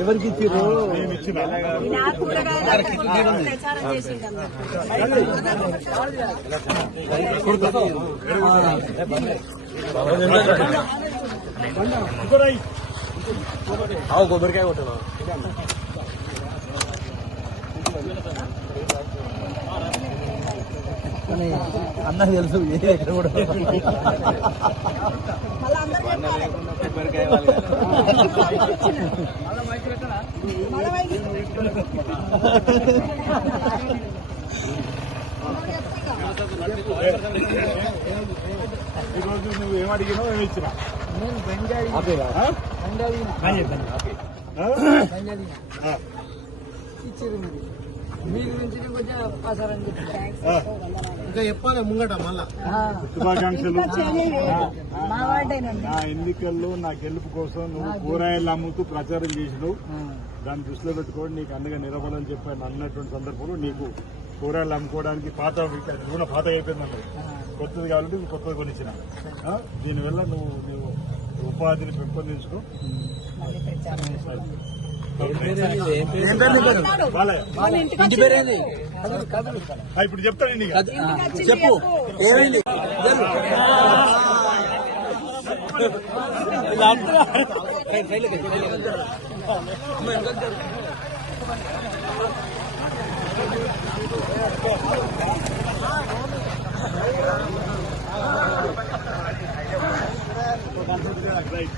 ఎవరికి ఇచ్చిర్రు నేను ఆవు కొబ్బరికాయ కొట్టినా అన్నకు తెలుసు ఎక్కడ కూడా ఈరోజు నువ్వు ఏం అడిగినావు ఏమి ఇచ్చినా నేను బెంగాలీ. ఆ? ఆ? ఆ. ఇచ్చిర్రు మీరు. మీ గురించి కొంచెం ప్రచారం ఆ. ఇంకా చెప్పాలి ముంగట మళ్ళా? శుభాకాంక్షలు. నా ఎన్నికల్లో నా గెలుపు కోసం నువ్వు కూరగాయలు అమ్ముతూ ప్రచారం చేసినావు. దాన్ని దృష్టిలో పెట్టుకొని నీకు అండగా నిలబడాలని చెప్పాను అన్నటువంటి సందర్భంలో నీకు కూరగాయలు అమ్ముకోవడానికి పాత నూనె పాత అయిపోయింది అన్నది కొత్తది కాబట్టి నువ్వు కొత్తది కొనిచ్చిన? దీనివల్ల నువ్వు నువ్వు ఉపాధిని పెంపొందించుకో. ఇప్పుడు చెప్తాను చెప్పు. ఏమైంది? రైట్.